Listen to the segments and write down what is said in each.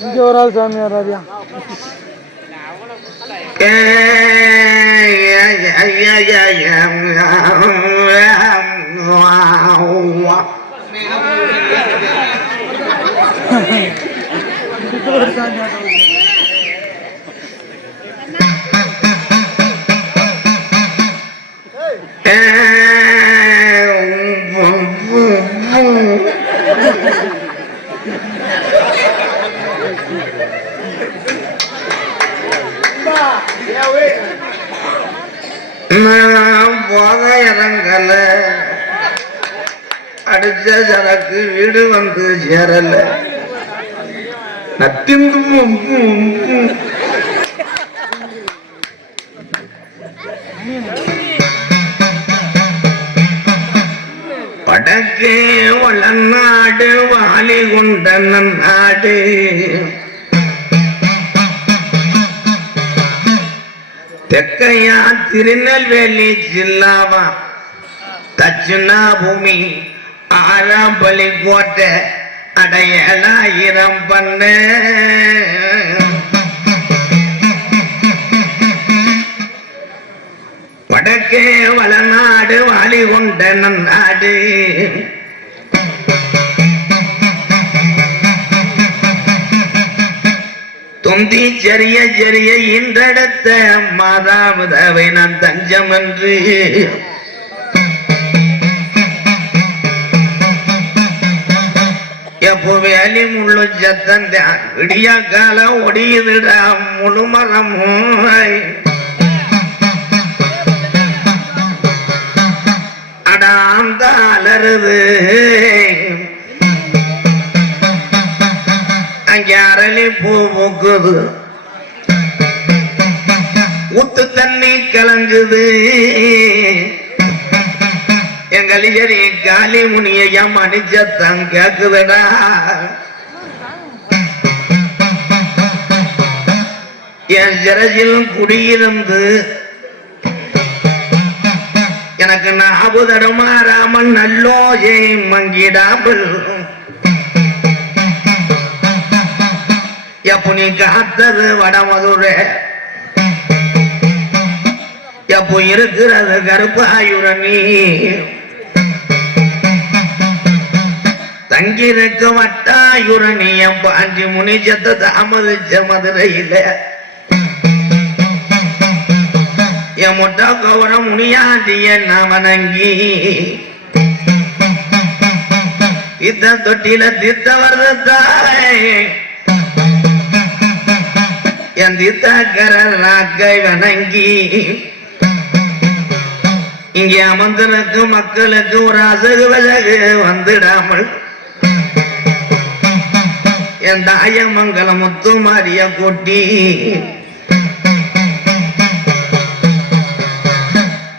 இங்க ஒரு ஆள் சாமியார் ராஜா போத இறங்கல அடிச்ச சரக்கு வீடு வந்து சேரல வடக்கே வளநாடு வாலி கொண்ட நாடு தெக்கையா திருநெல்வேலி ஜில்லாவா தட்சிணா பூமி ஆறாம்பலி கோட்டை அடையலாயிரம் பண்ண வடக்கே வளநாடு வாலி கொண்ட நாடு தொந்தி செறிய செறிய இன்றெடுத்த மாதாவுதவை நான் தஞ்சம் என்று எப்போ வேலி முள்ளு சத்தந்த விடிய காலம் ஒடியுதுட முழு மரமும் அடாந்த அலருது அங்கே அரளி பூ மூக்குது ஊத்து தண்ணி கலங்குது எங்களியரி காலி முனிய மனிச்சத்தம் கேக்குதுடா என் சிரசில் குடியிருந்து எனக்கு நாபுதடமா ராமன் நல்லோஜை மங்கிடாமல் எப்போ நீ காத்தது வடமதுரை எப்போ இருக்கிறது கருப்பாயுரணி தங்கிருக்க வட்டாயுரணி என் பாஞ்சி முனிச்சத்தை தாமதிச்ச மதுரையில என் முட்டா கௌரம் முனியாண்டிய நாமனங்கி இத்த தொட்டில தித்த வருது தாய் என் தித்தக்கர ராக்கை வணங்கி இங்கே அமர்ந்தனுக்கு மக்களுக்கு ஒரு அசகு விலகு வந்துடாமல் என் தாயமங்கலம் முத்து மாறிய கூட்டி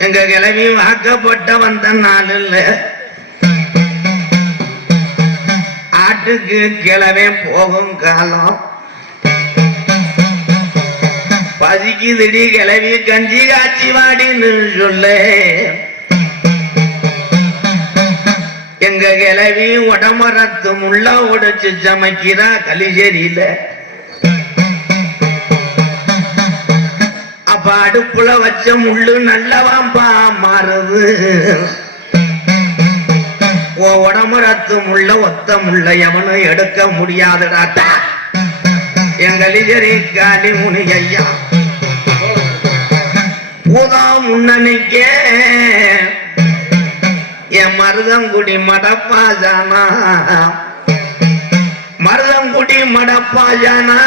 எங்க கிளவி வாக்கப்பட்ட வந்த நாளில் ஆட்டுக்கு கிளவே போகும் காலம் பசிக்கு திடி கிளவி கஞ்சி காட்சி வாடின்னு சொல்ல எங்க கிளவி உடமரத்து முள்ள உடைச்சு சமைக்கிறா கலிசேரியில அப்ப அடுப்புல வச்ச முள்ளு நல்லவாம்பா மாறுது உடமரத்து முள்ள ஒத்த முள்ள எவனும் எடுக்க முடியாதுடாட்டா எங்களிஜரி காலி முனி ஐயா பூதா முன்னணிக்கே என் மருதங்குடி மடப்பாஜானா மருதங்குடி மடப்பாஜானா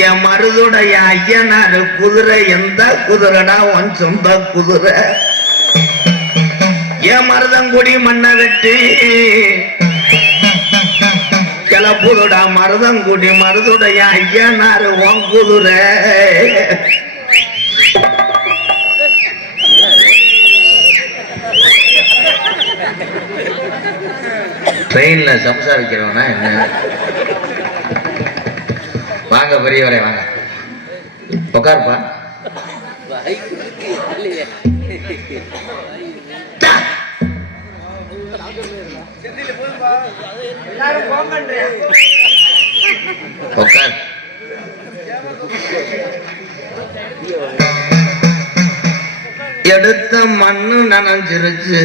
என் மருதுடைய ஐயனாரு குதிரை எந்த குதிரைடா உன் சொந்த குதிரை என் மருதங்குடி மண்ணை வெட்டி கிளப்புதுடா மருதங்குடி மருதுடைய ஐயனாரு உன் குதிரை ட்ரெயின்ல சம்சா வைக்கிறவனா என்ன வாங்க பெரியவரே வாங்க உட்காருப்பா எடுத்த மண்ணு நனைஞ்சிருச்சு.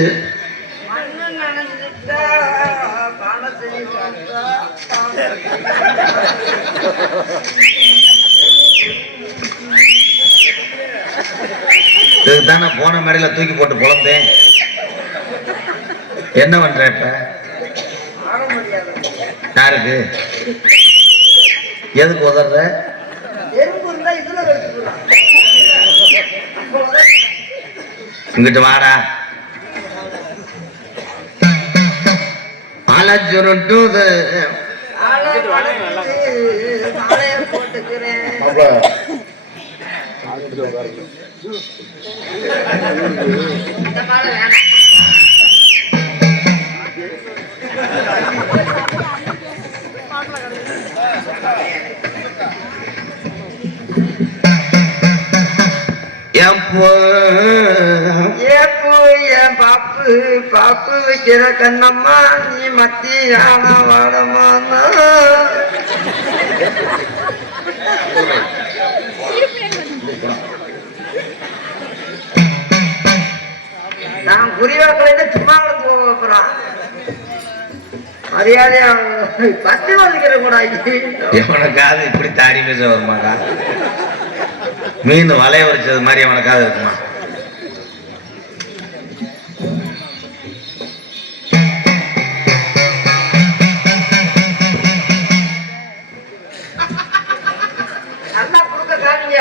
இதுதானே போன மேடையில தூக்கி போட்டு பொழந்தேன். என்ன பண்ற இப்ப? யாருக்கு எதுக்கு உதற? இங்கிட்டு வாடா. ஆளை சுருட்டு பாப்பு பாப்பு வைக்கிற கண்ணம்மா நீ மத்தியான வாடமானா நான் குறிவாக்களை சும்மா போகிறான் மரியாதையா பத்து வலிக்கிற கூட எவனுக்காவது இப்படி தாடி பேச வருமாடா? மீன் வலைய வச்சது மாதிரி அவனுக்காவது இருக்குமா? நல்லா கொடுக்க காமிங்க.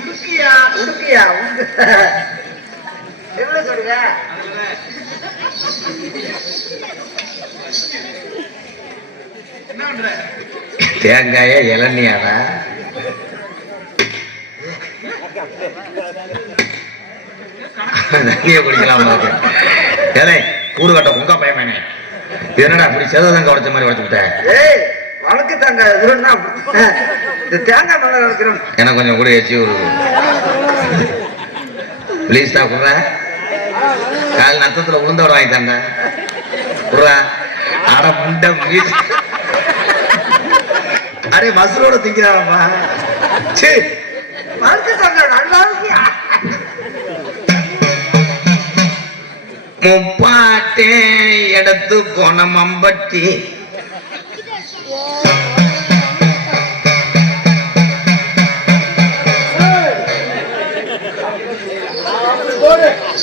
உடுக்கியா உடுக்கியா எவ்வளவு சொல்லுங்க? தேங்காய இளநியாரா? தண்ணிய குடிக்கலாம். ஏலே கூடு கட்ட உங்க பயமானே என்னடா அப்படி செதங்க உடைச்ச மாதிரி உடைச்சு விட்ட? வழக்கு தாங்க தேங்காய் மேல வளர்க்கிறோம். எனக்கு கொஞ்சம் கூட எச்சி ஒரு பிளீஸ்டா குடுற. கால் நத்தத்துல உளுந்தோட வாங்கி தாண்டா குடுறா. அட முண்டை வீட்டு அடே மசரோட திங்கிறாப்பா. முப்பாட்டே எடுத்து போன மம்பட்டி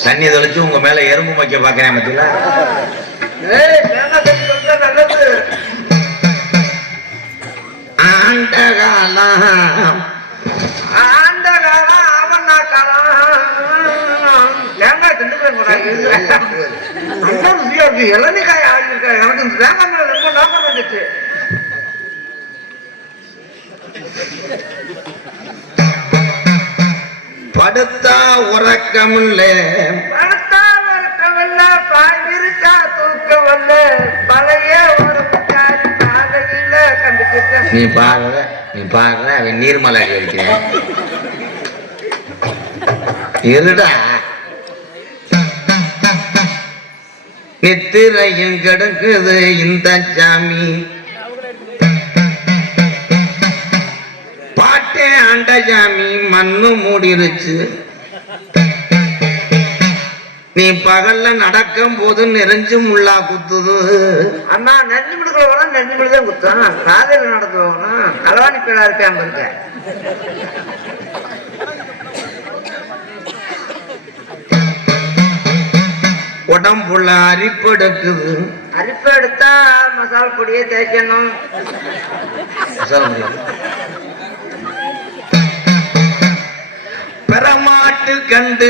தண்ணி தெளிச்சு உங்க மேல எறும்பு வைக்க பாக்கிறேன் பத்தியா? ஆண்ட காலம் ஆண்ட காலம் அவனா காலம் தேங்காய் திண்டு போய் இளநிக்காய் ஆகிருக்க. எனக்கு இந்த தேங்காய் மேல ரொம்ப லாபம் வந்துச்சு. படுத்தா உறக்கமில்ல படுத்தா உறக்கமில்ல பாண்டிருக்கா தூக்கமில்ல பழைய ஒரு காலையில கண்டுக்கிட்ட. நீ பாடுற அவன் நீர்மலை அடிக்கிறேன் இருடா. நித்திரையும் கிடக்குது இந்த சாமி பாட்டே ஆண்ட சாமி மண்ணு மூடிருச்சு. நீ பகல்ல நடக்கும் போது நெறிஞ்சு முள்ளா குத்துது. அண்ணா நெஞ்சு முடுக்கல நெஞ்சு முடுதான் குத்தான். காலையில நடந்து போகணும். களவாணி பேடா இருக்காம இருக்க. உடம்புள்ள அரிப்பு எடுக்குது. அரிப்பு எடுத்தா மசாலா பொடியை தேய்க்கணும். பெறமாட்டு கண்டு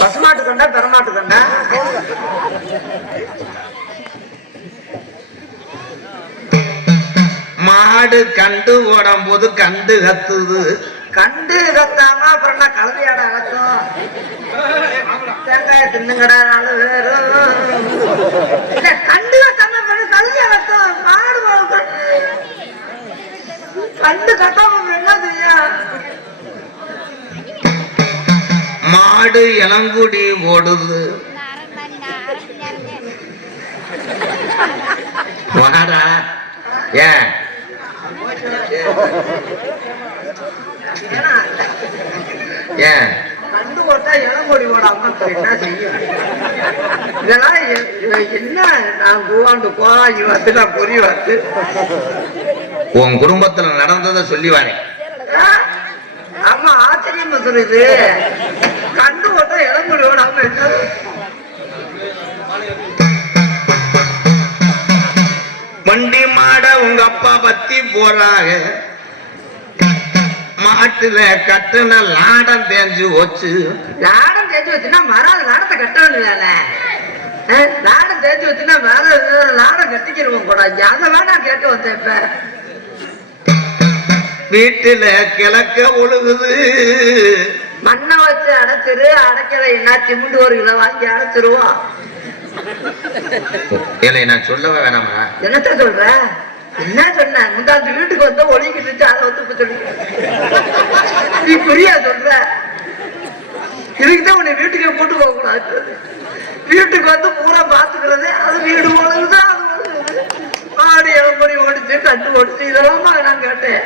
பசுமாட்டு கண்டா பெறமாட்டு கண்டா மாடு கண்டு ஓடும் போது கண்டு கத்துது. கண்டு கத்தாம அப்புறம் நான் கலவையாட அகத்தும். தேங்காய தின்னுங்கடா நாலு பேரும். கண்டு கத்தாம கல்வி அகத்தும். மாடு கண்டு கத்தாம என்ன செய்ய? மாடு இளங்குடி ஓடுது. மாடா ஏன் ஏன் கண்டு போட்டா இளங்கொடி போடாம என்ன செய்யும்? இதெல்லாம் என்ன? நான் கூவாண்டு கோவாங்கி வந்து நான் பொறி வந்து உன் குடும்பத்துல நடந்ததை சொல்லி வரேன். அம்மா ஆச்சரியமா சொல்லுது. கண்டு போட்டா இளங்கொடி போடாம என்ன? வண்டி மாட உங்க அப்பா பத்தி போறாங்க. மாட்டுல கட்டுன லாடம் தேஞ்சு வச்சு. லாடம் தேய்ச்சி வச்சுன்னா மறாத லாடத்தை கட்ட வேண்டியதானே? லாடம் தேய்ச்சி வச்சுன்னா வேற லாடம் கட்டிக்கிடுவோம் கூட. அதை வேணா கேட்டு வந்தேன். இப்ப வீட்டுல கிழக்க ஒழுகுது. மண்ணை வச்சு அடைச்சிரு. அடைக்கல என்ன சிமுண்டு ஒரு கிலோ வாங்கி அடைச்சிருவோம். இல்லை நான் சொல்லவே வேணாமா? என்னத்த சொல்ற? என்ன சொன்ன? முந்தாந்து வீட்டுக்கு வந்து ஒழுங்கிட்டு அதை வந்து இப்ப சொல்லி நீ புரியா சொல்ற? இதுக்குதான் உன்னை வீட்டுக்கு போட்டு போக கூடாது. வீட்டுக்கு வந்து பூரா பாத்துக்கிறது. அது வீடு ஒழுங்குதான். அது ஒழுங்குது. ஆடு இளம்பொடி ஓடிச்சு, கட்டு ஓடிச்சு. இதெல்லாம் நான் கேட்டேன்.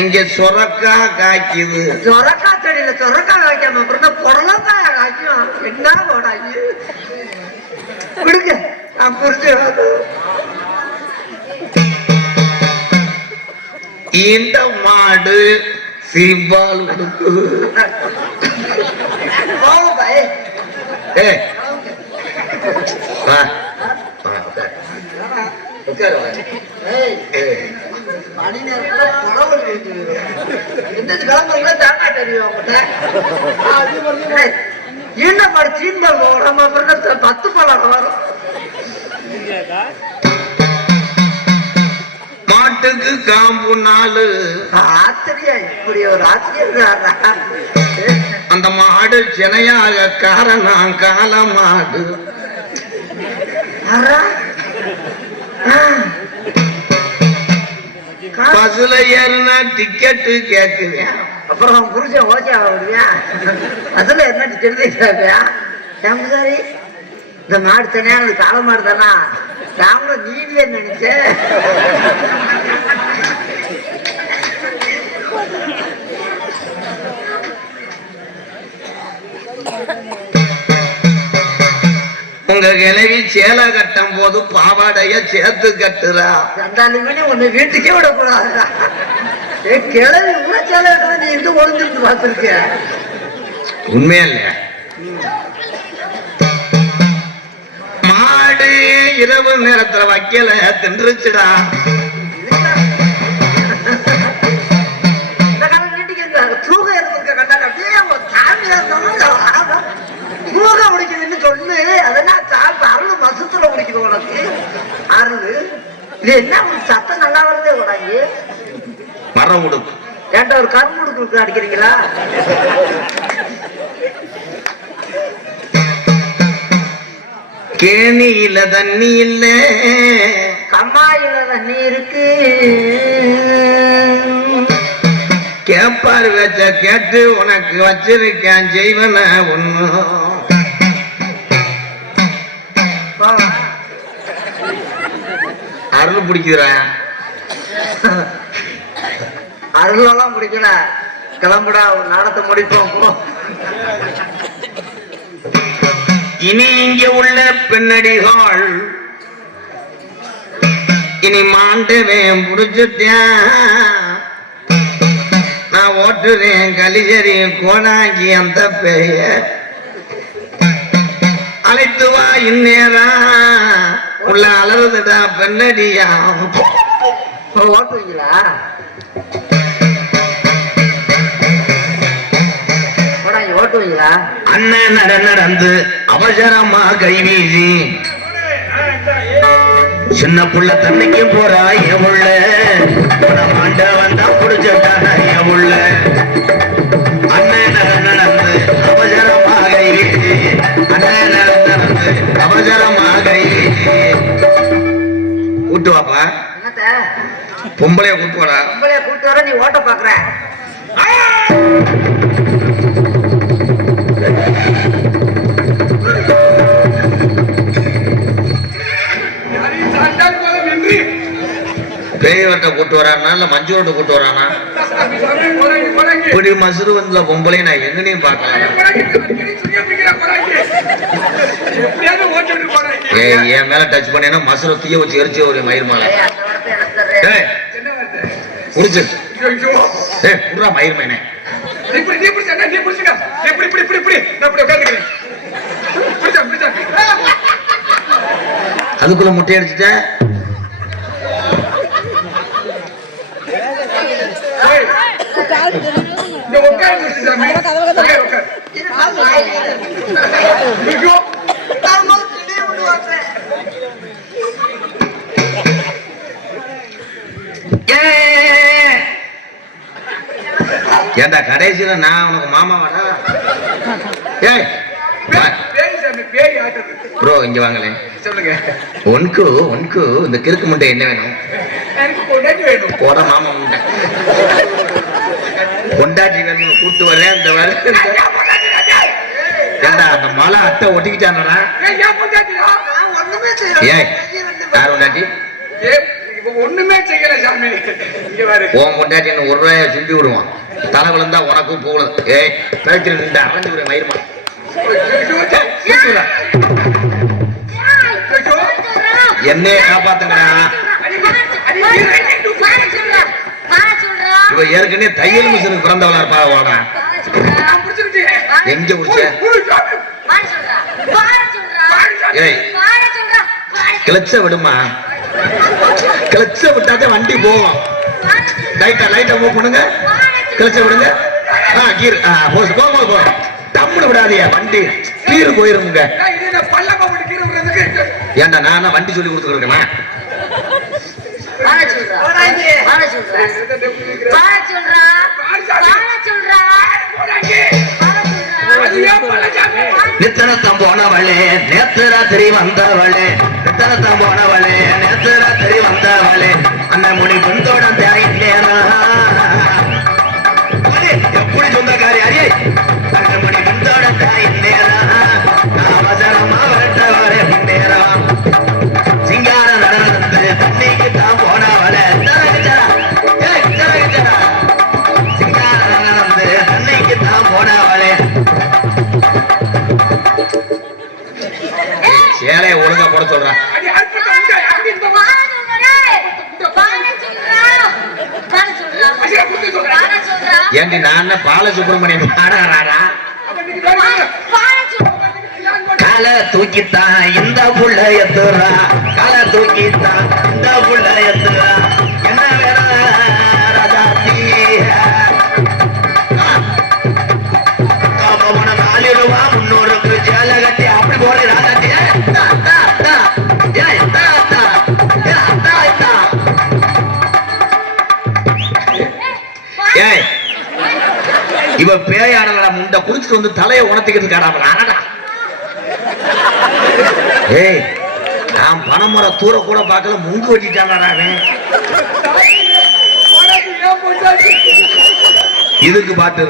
இங்க சொரக்கா காய்க்குது. சொரக்கா செடியில சொரக்கா காய்க்காம அப்புறம் புடலக்காய காய்க்கும். என்ன போடாங்க விடுங்க. நான் புரிஞ்சு இந்த மாடு சீம்பால் கொடுக்குது. ஏ வா மணி நேரத்துல இந்த கிழமை தாக்கா தெரியும். என்ன பாடு சீம்பல் நம்ம 10 பழம் வரும். மாட்டுக்கு காம்பு நாலு. ஆச்சரியம். இப்படி ஒரு ஆச்சரியம். அந்த மாடு சினையாக காரணம் கால மாடு. பஸ்ல ஏறினா டிக்கெட்டு கேக்குவேன். அப்புறம் புருஷன் ஓகே ஆகுதுயா. அதுல என்ன டிக்கெட் கேட்பியா? சாரி இந்த மாடு தனியான கால மாடு தானா? நாமளும் நீதியே நினைச்சேன். உங்க கிளவி சேலை கட்டும் போது பாவாடைய சேர்த்து கட்டுறா. அந்த உன்னை வீட்டுக்கே விடக்கூடாது. கிளவி கூட சேலை கட்டுறா. நீ இருந்து ஒழுங்கிருந்து பார்த்திருக்க. உண்மையா இல்லையா? மாடு இரவு நேரத்துல வைக்கல தின்றுச்சுடா. இந்த காலம் வீட்டுக்கு தூக்கம் இருந்திருக்க கண்டாங்க. அப்படியே சாமியா இருந்தாலும் தூக்கம் முடிக்குதுன்னு சொல்லு. அதெல்லாம் சாப்பிட்டு அருள் மசத்துல முடிக்குது உனக்கு. அருள் இது என்ன உனக்கு சத்தம் நல்லா வருதே உனக்கு. மரம் உடுப்பு ஏன்டா ஒரு கரும்பு உடுக்கு அடிக்கிறீங்களா? கேணியில தண்ணி இல்ல, கம்மாயில தண்ணி இருக்கு. கேப்பாரு வச்ச கேட்டு உனக்கு வச்சிருக்கேன் செய்வன ஒண்ணு. அருள் பிடிக்கிறேன். அருளெல்லாம் பிடிக்கல. கிளம்புடா நாடத்தை முடிப்போம். இனி இங்க உள்ள பெண்ணடிகள் இனி மாண்டவேன் புடிச்சுட்டேன். நான் ஓட்டுறேன் கலிஜரி கோனாங்கி அந்த பெய அழைத்து வா. இந்நேரா உள்ள அலறுதுடா பெண்ணடியா. ஓட்டுவீங்களா? ஓட்டுவீங்களா? அண்ணன் நடந்து அவசரமா கைவீசி சின்ன புள்ள தண்ணிக்கு போறா. என் உள்ள மாண்ட வந்தா புடிச்சுட்டான என் உள்ள. அண்ணன் நடந்து அவசரமா கைவீசி. அண்ணன் நடந்து அவசரமா கைவீசி. கூட்டு வாப்பா. என்னத்த பொம்பளைய கூட்டு வரா. பொம்பளைய கூட்டு வர நீ ஓட்ட பாக்குற. பேய்வட்ட கூட்டு வரானா இல்ல மஞ்சூரட்ட கூட்டு வரானா இப்படி மசுறு வந்த பொம்பளை நான் எங்கனையும் பார்க்கலாம். என் மேல டச் பண்ணேன்னா மசுரை தீய வச்சு எரிச்சு ஒரு மயிர் மாலை புடிச்சு புடுறா மயிர் மேனே. அதுக்குள்ள முட்டை அடிச்சுட்ட ஏண்டா கடைசியில நான் உனக்கு மாமா வாடா. ஏய் ப்ரோ இங்க வாங்களேன். சொல்லுங்க. உனக்கு உனக்கு இந்த கிறுக்கு முட்டை என்ன வேணும்? போட மாமா முட்டை கொண்டாட்டி வேணும் கூட்டு வரேன். இந்த வேலை ஏண்டா அந்த மலை அட்டை ஒட்டிக்கிட்டானடா. ஏய் யார் கொண்டாட்டி? ஒண்ணுமே செய்யல சாமி. உன் கொண்டாட்டி என்ன ஒரு ரூபாய சுண்டி விடுவான். தலை விழுந்தா உனக்கும் போகணும். ஏய் பேச்சு நின்று அரைஞ்சு விடுவேன் மயிர்மா. என்னைய காப்பாத்துங்கடா. இவ ஏற்கனவே தையல் மிஷினுக்கு பிறந்தவளா இருப்பா. வாடா எங்க உடிச்ச? ஏய் கிளச்ச விடுமா. கிளச்ச விட்டாதான் வண்டி போவோம். லைட்டா மூவ் பண்ணுங்க. கிளச்ச விடுங்க. கீர் போக டம்முன்னு விடாதீங்க. வண்டி கீர் போயிருங்க. ஏண்டா நான் வண்டி சொல்லி கொடுத்துருக்கேன். நித்தனத்தம் போனவளே நேத்து ராத்திரி வந்தவளே. நித்தனத்தம் போனவளே நேத்து ராத்திரி வந்தவளே. அண்ணன் முடி குந்தோட தேனா எப்படி சொந்தக்காரி அரியே. அண்ணன் முடி குந்தோட தேனா அவசரமா வரட்டவரே முன்னேறா. சிங்கார நடந்து தண்ணிக்கு தான் போனவளே. சிங்கார நடந்து தண்ணிக்கு தான் போனவளே. சேலைய ஒழுங்கா போட சொல்றேன். ஏண்டி நான் பால சுப்பிரமணியம் பாடாரா? கால தூக்கித்தான் இந்த புள்ள எத்துறா. கால தூக்கித்தான் இந்த புள்ள எத்துறா. என்ன வேணும் ராஜாத்தி? 4 ரூபா 300 சேலை கட்டி அப்படி போல ராஜாத்தி. ஏய் இவ பேயாடலடா. முண்டை குடிச்சிட்டு வந்து தலையை உணர்த்திக்கிட்டு இருக்காடா. ஏய் நான் பணமுறை தூர கூட பார்க்கல. முங்கு வெட்டிட்டானடா. இதுக்கு பாட்டு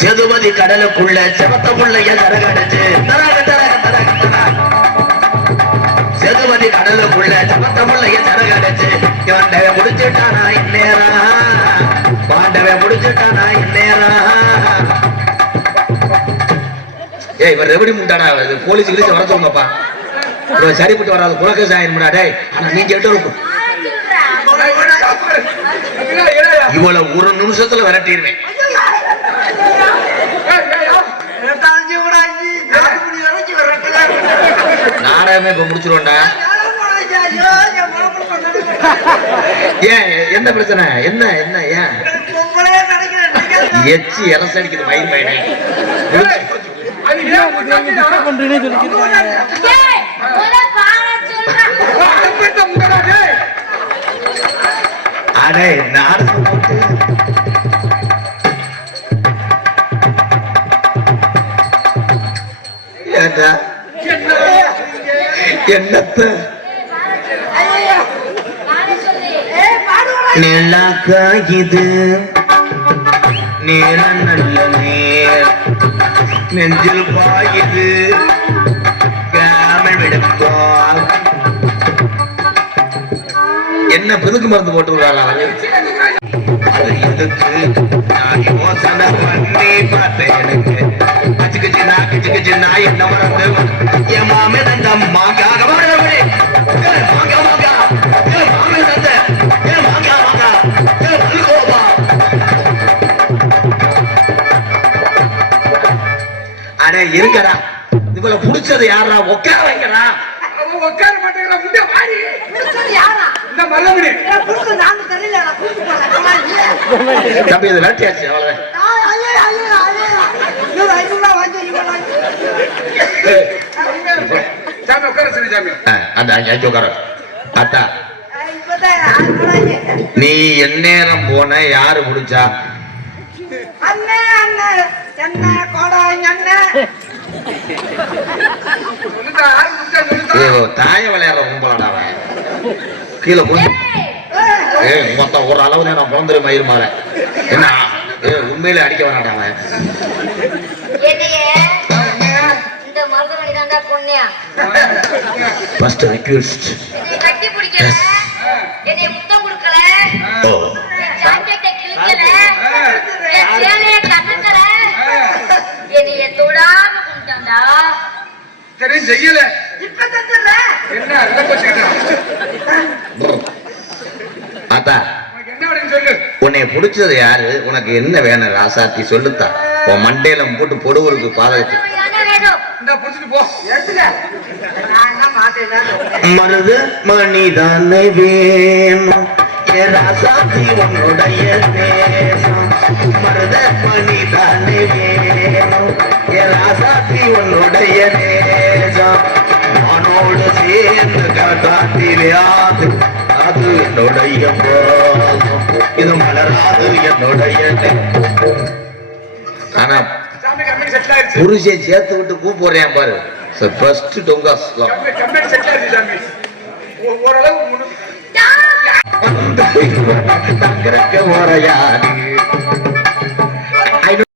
செதுமதி கடலுக்குள்ள செவத்த முள்ளைய கரகடைச்சு. செதுமதி கடலுக்குள்ள செவத்த முள்ளைய கரகடைச்சு. பாண்டவை முடிச்சுட்டானா இந்நேரா. பாண்டவை முடிச்சுட்டானா இந்நேரா. ஏய் இவர் ரெவடி முண்டாடா. போலீஸ் கிழிச்சு வர சொல்லுங்கப்பா. சரிப்பட்டு வராது குலகேச ஆயிருமுடா. டேய் ஆனா நீங்க எட்டு இவ்வளவு ஒரு நிமிஷத்துல விரட்டிடுவேன். நாடகமே இப்ப முடிச்சிருவோண்டா. ஏன் என்ன பிரச்சனை? என்ன என்ன ஏன் எச்சி எலசடிக்குது மயில் மயனே. அடே நாடகம் ஏண்டா என்னத்த நிலாக்காயுது நேர நல்ல நேர் நெஞ்சில் பாயுது காமல் விட எடுப்பார். என்ன பெருக்கு மருந்து போட்டு விடுறாரு அவரு? அது எதுக்கு நான் யோசனை பண்ணி பார்த்தேன். எனக்கு கிச்சு கிச்சு நான் என்ன மறந்து என் மாமே தந்த மாங்காக மாமே தந்த மாங்கா அடே இருக்கடா, இவளை புடிச்சது யாரா? உட்கார வைக்கடா. உட்கார மாட்டேங்கிறா. முட்டை வாடி. இந்த மல்லமணி தம்பி இது விரட்டியாச்சு அவ்வளவுதான். சாமி உட்கார சொல்லி சாமி. அந்த அங்கே உட்கார. அத்தா நீ எந்நேரம் போன யாரு முடிச்சா? தாய விளையாடுற கும்பலாடா கீழே மொத்தம் ஒரு அளவு நான் பிறந்துரு மயிர் மாற என்ன உண்மையில அடிக்க வராடா அவன். ஃபர்ஸ்ட் ரிக்வெஸ்ட் கட்டி பிடிக்கல, என்னை முத்தம் கொடுக்கல, ஜாக்கெட்டை கிழிக்கல, என் சேலையை கசக்கல, என்னைய தொடாம கொண்டாண்டா. சரி செய்யல. இப்ப தந்துடுற என்ன அத போச்சுக்கிட்டா? ஆத்தா உனக்கு என்ன வேணும்னு சொல்லு. உன்னை பிடிச்சது யாரு? உனக்கு என்ன வேணும் ராசாத்தி சொல்லுத்தா. உன் மண்டையில போட்டு பொடுவருக்கு பாதகத்து இந்த புடிச்சிட்டு போ. எடுத்துக்க. நான் என்ன மாட்டேன். மருது மணிதானே வேணும் ராசாத்தி உன்னுடைய தேசம். மருத மணிதானே வேணும் ராசாத்தி உன்னுடைய தேசம். மனோடு சேர்ந்து காட்டிலையாது அது என்னுடைய போதும். இது மலராது என்னுடைய. ஆனா சாமி கம்பெனி செட்டில் ஆயிருச்சு. புருஷை சேர்த்து விட்டு கூப்பிடுறேன் பாரு. ஃபர்ஸ்ட் டொங்காஸ் கம்பெனி செட்டில் ஆயிருச்சு சாமி. ஓரளவு தங்கறக்க ஓரையாடி ஐநூறு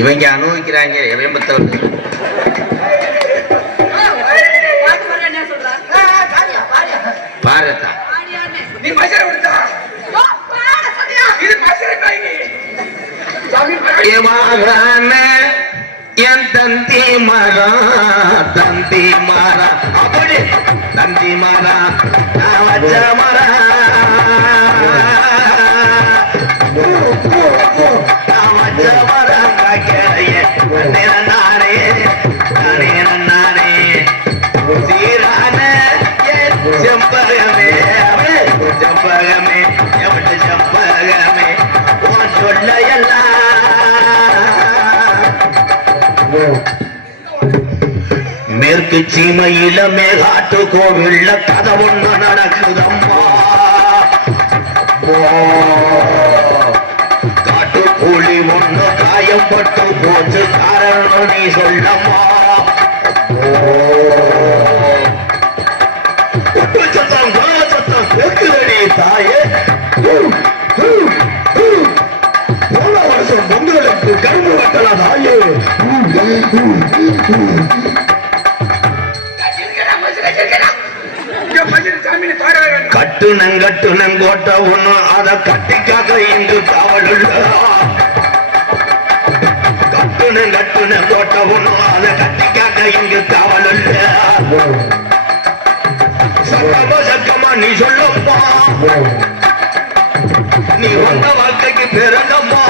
இவங்க அனுபவிக்கிறாங்க. எவம்பத்தவர்கள் பாரதா நீ மசர விடுதா? இது மசர காய்ங்க. சாமி என் தந்தி மாறா அப்படி தந்தி மாறா நான் வச்ச மாறா நான் வச்ச மாறா காக்கைய நானே நானே நானே சீரான செம்பகமே செம்பகமே எவட்டு செம்பகமே சொல்ல எல்லாம் மேற்கு சீமையில மேகாட்டு கோவில்ல கதை ஒண்ணு நடக்குதம்மா. காட்டுக்கூலி ஒண்ணு காயப்பட்டு போச்சு காரணம் நீ சொல்லம்மா. சத்தம் கல சத்தம் கேக்குதடி தாயே. போன வருஷம் பொங்கலுக்கு கரும்பு வெட்டலாம் தாயே. கட்டுனங்கோட்ட ஒண்ணு அத கட்டிக்காக இங்கு காவலுள்ள. கட்டுனங்கோட்ட ஒண்ணு அத கட்டிக்காக இங்கு காவலுள்ள. சக்கமா சக்கமா நீ சொல்லப்பா, நீ வந்த வாழ்க்கைக்கு பிறந்தம்மா.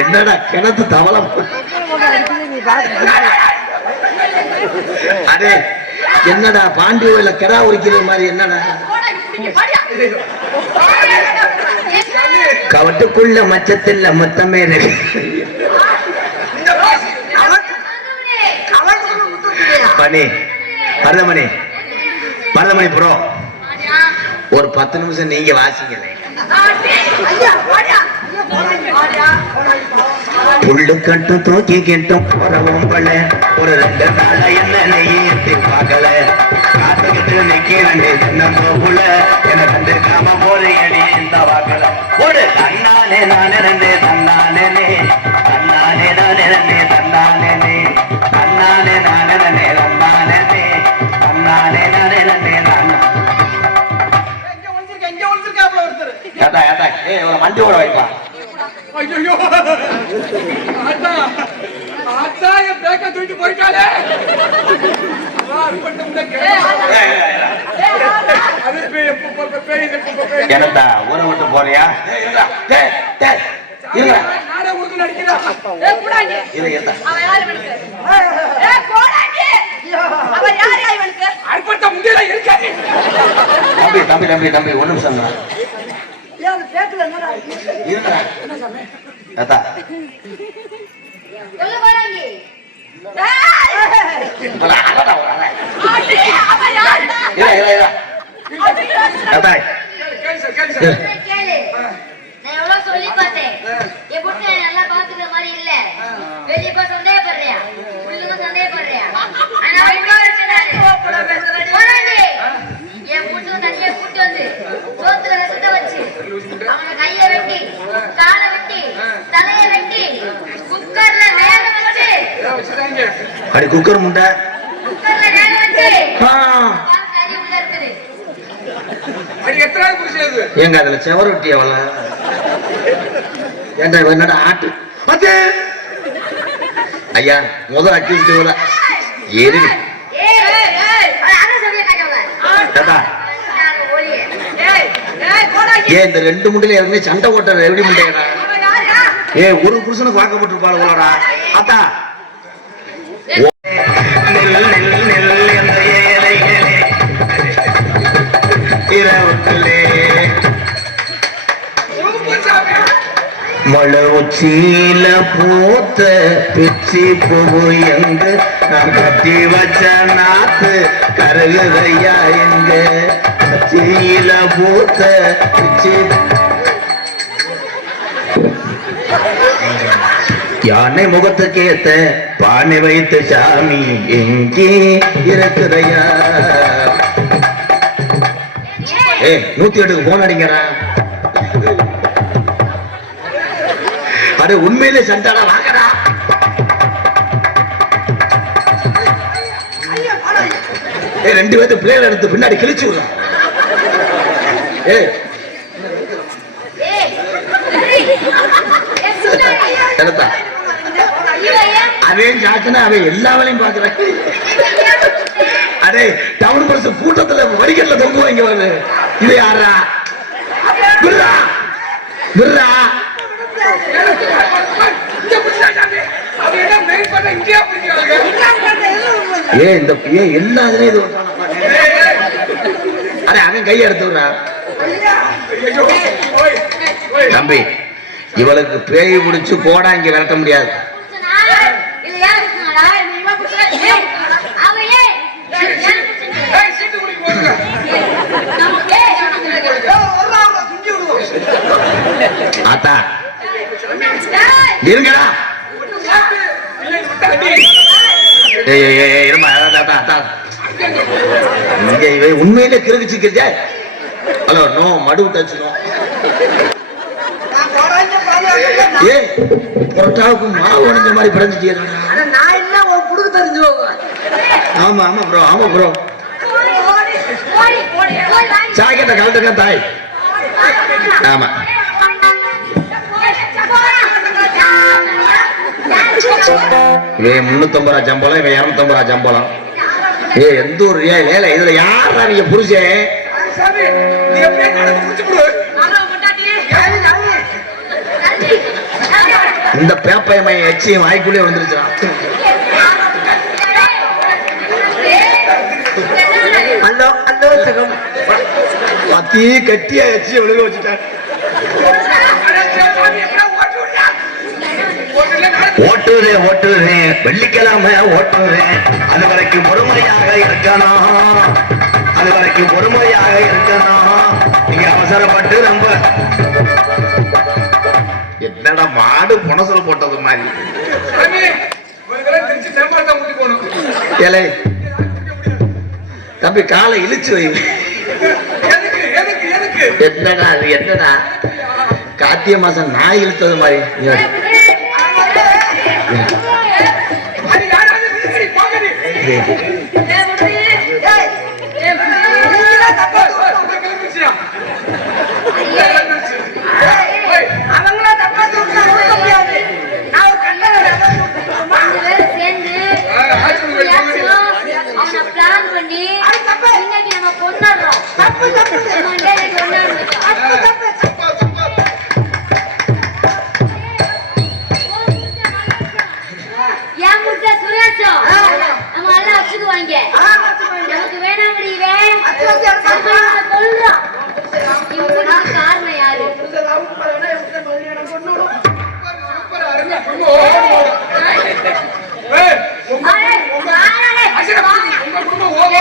என்னடா கிணத்து தவளம்? அடே என்னடா பாண்டி கோயில கிடா உரிக்கிற மாதிரி என்னடா? கவட்டுக்குள்ள மச்சத்தில் மொத்தமே மணி பரதமணி ப்ரோ ஒரு 10 நிமிஷம் நீங்க வாசிங்களேன். ஐயா போடியா ஐயா போடியா புள்ளு கட்டு தூக்கி கிட்டும் போறவும் பல ஒரு 2 நாள என்ன நெய்யி பார்க்கல காத்துக்கிட்டு நிக்கிறே நம்ம புள்ள என கண்டு காம போது அடி இந்த வாக்கல ஒரு தன்னானே நானே ரெண்டு தன்னானே தன்னானே நானே ரெண்டு தன்னானே தன்னானே நானே ரெண்டு தன்னானே தன்னானே நானே ரெண்டு ஏத்தா ஏத்தா ஒரு வண்டி ஓட வைப்பா ஐயோ ஆத்தா ஆத்தா என் பேக்க தூக்கிட்டு போயிட்டாலே எனத்தா ஊரை விட்டு போறியா நானே ஊருக்கு நடிக்கிறேன் அற்பட்ட முந்தியில இருக்காது தம்பி தம்பி தம்பி தம்பி ஒரு நிமிஷம் பேக்கல என்னடா ஏத்தா சொல்லு போறாங்க கேளு நான் எவ்வளவு சொல்லி பார்த்தேன் என் புட்டு நல்லா பாத்துக்கிற மாதிரி இல்ல வெளிய போய் சந்தேகப்படுறியா உள்ளுங்க சந்தேகப்படுறியா ஆனா என் புட்டு தனியா கூட்டி வந்து சோத்துல விஷத்தை வச்சு அவன கைய வெட்டி காலை வெட்டி தலைய வெட்டி குக்கர்ல வேக வச்சு அடி குக்கர் முண்டை குக்கர்ல வேக வச்சு கறி உள்ள இருக்குது அது எத்தனை புரிச்சது எங்க அதுல செவரொட்டி எவ்வளவு ஏண்டா என்னடா ஆட்டு அது ஐயா முதல் அக்யூஸ்ட் ஏறி ஏன் இந்த 2 முட்டையில இறங்கி சண்டை ஓட்ட எப்படி முட்டையடா ஒரு புருஷனுக்கு வாக்கப்பட்டிருப்பாள் போலடா அத்தா மழை உச்சியில பூத்த பிச்சி பூ எங்க நான் கட்டி வச்ச நாத்து கருகுதையா எங்க உச்சியில பூத்த பிச்சி யானை முகத்துக்கு ஏத்த பானை வைத்த சாமி எங்கே இருக்குதையா 108க்கு போன் அடிக்கிறா அது உண்மையிலே சண்டாடா வாங்கடா ரெண்டு பேர்த்து பிளேயர் எடுத்து பின்னாடி கிழிச்சு விடுறான் அதே ஜாக்குன்னா அவன் எல்லா வேலையும் பாக்குறான் அதே டவுன் பஸ் கூட்டத்துல வடிகல்ல தொங்குவாங்க வந்து இது யாரா விடுறா விடுறா அவன் கையை எடுத்து தம்பி இவளுக்கு பேய் முடிச்சு போடா இங்க விரட்ட முடியாது ஆத்தா இருங்கடா உண்மையிலே கிருகிச்சுக்கிறியா ஹலோ நோ மடு டச்சுனோ புரோட்டாவுக்கு மாவு உடைஞ்ச மாதிரி பிறந்துட்டீங்க நான் என்ன குடுக்க தெரிஞ்சு ஆமா ஆமா ப்ரோ ஆமா ப்ரோ சாக்கெட்ட கலட்டுக்க தாய் ஆமா இவன் 350 ரூபா சம்பளம் இவன் 250 ரூபா சம்பளம் எந்த ஒரு ஏல இதுல யாரா நீங்க புருஷன் இந்த பேப்பையமை எச்சியும் வாய்க்குள்ளே வந்துருச்சான் அல்லோ அல்லோ சகம் பத்தி கட்டியா எச்சியை ஒழுக வச்சுட்டான் ஓட்டுறேன் ஓட்டுறேன் வெள்ளிக்கிழமை ஓட்டுறேன் அது வரைக்கும் பொறுமையாக இருக்கணும் அது வரைக்கும் பொறுமையாக இருக்கணும் நீ நீங்க அவசரப்பட்டு ரொம்ப என்னடா மாடு புனசல் போட்டது மாதிரி. சாமி, உங்களுக்கெல்லாம் திருச்சி தேம்பால் தான் ஊத்தி போகணும். ஏலே தம்பி காலை இழுச்சு வை. எதுக்கு எதுக்கு எதுக்கு என்னடா அது என்னடா கார்த்திகை மாசம் நாய் இழுத்தது மாதிரி. அது யாராவது நீ போங்கடி. கிளம்பிச்சியா அவங்கள தப்பா தூக்க முடியாது. நான் ஒரு கண்ணை ரெண்டு பேரும் சேர்ந்து அவனை பிளான் பண்ணி இன்னைக்கு நம்ம கொண்டாடுறோம். தப்பு தப்பு என் முட்டை சுரேஷம் நம்ம எல்லாம் வச்சுக்குவாங்க. நமக்கு வேணாங்கிறீங்க கொள்றோம். இவங்களுக்கு காரணம் யாரு? சூப்பரா அருமை குடும்பம் ஓடும். ஏய், உங்க குடும்பம் ஓடும்.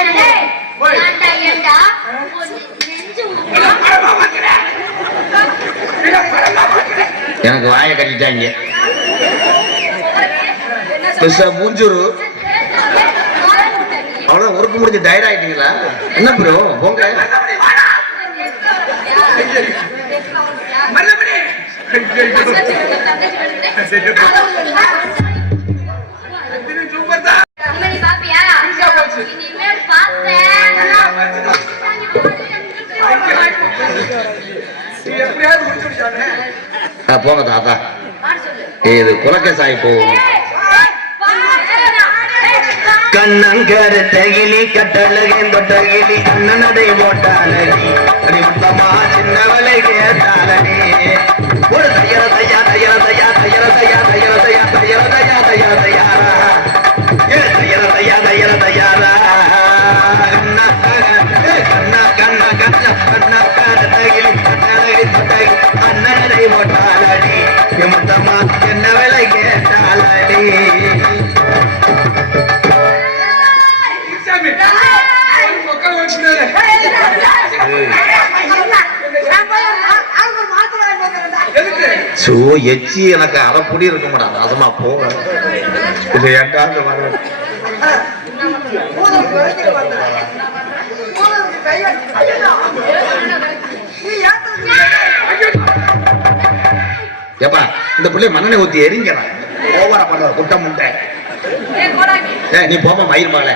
ஏண்டா ஏண்டா நெஞ்சு எனக்கு வாயை கட்டிட்டாங்க. மூஞ்சூரு அவ்வளவு உறுப்பு முடிஞ்சு டயர்ட் ஆயிட்டீங்களா? என்ன ப்ரோ போங்க. மல்லபடி சூப்பர் தான். இவனை பாப்பியா? இனிமேல் பார்த்தேன் நீ எப்படியாவது முடிச்சுட்டானே. போங்க தாத்தா, இது குலக்கேசாயி போகும். கண்ணங்கரு தகிலி கட்டழகின் தொட்டகிலி அண்ணனடை போட்டாலடி அடி முத்தமா சின்னவளை கேட்டாலடி ஒரு தையர தையா தையர தையா தையர தையா தையர தையா தையர தையா தையர தையாரா ஏ தையர தையா தையர தையாரா கண்ணா கண்ணா கண்ணா கண்ணா கண்ணா தகிலி கட்டழகி தொட்டகி அண்ணனடை போட்டாலடி முத்தமா சின்னவளை கேட்டாலடி. சாமி, மக்கள் வச்சுட்டாரு. எதுக்கு சோ எச்சி எனக்கு அரை புடி இருக்க மாட்டாங்க. அதுமா போக இது எட்டாவது வர ஏப்பா இந்த பிள்ளை மண்ணெண்ணெய் ஊத்தி எரிங்கிறான். ஓவரா பண்ற குட்டம் முண்டை. நீ போப்பா மயில் மாலை.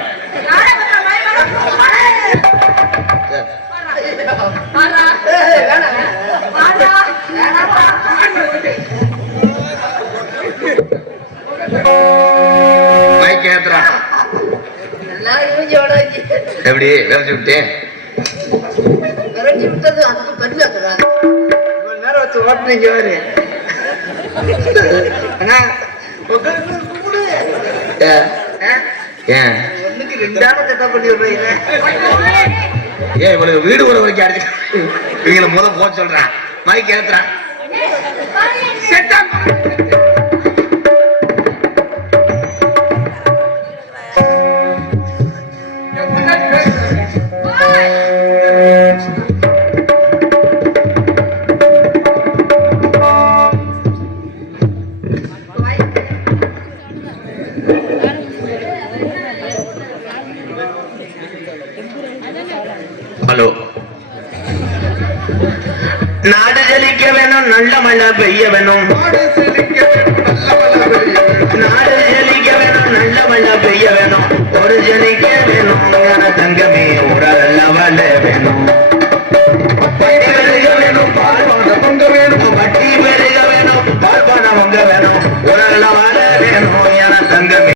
எப்படி விரைச்சி விட்டேன்? விரட்டி விட்டது அதுக்கு பெருமையாக்குறாங்க. நேரம் வச்சு ஓட்டுனீங்க வேறு. அண்ணா ஏன் ஒண்ணுக்கு ரெண்டாவது கட்டா பண்ணி விடுறீங்க. ஏன் இவளுக்கு வீடு ஒரு வரைக்கும் அடிச்சு இவங்களை முதல் போக சொல்றான். மைக் ஏத்துறான். ஹலோ, நாடு செழிக்க வேணும், நல்ல மழை பெய்ய வேணும். நாடு செழிக்க வேணும், நல்ல மழை பெய்ய வேணும். ஒரு ஜனிக்க வேணும் தங்கமே உடல் வாழ வேணும். பெருக வேணும், பால்பான பொங்க வேணும். வட்டி பெருக வேணும், பால்பான பொங்க வேணும். உடல்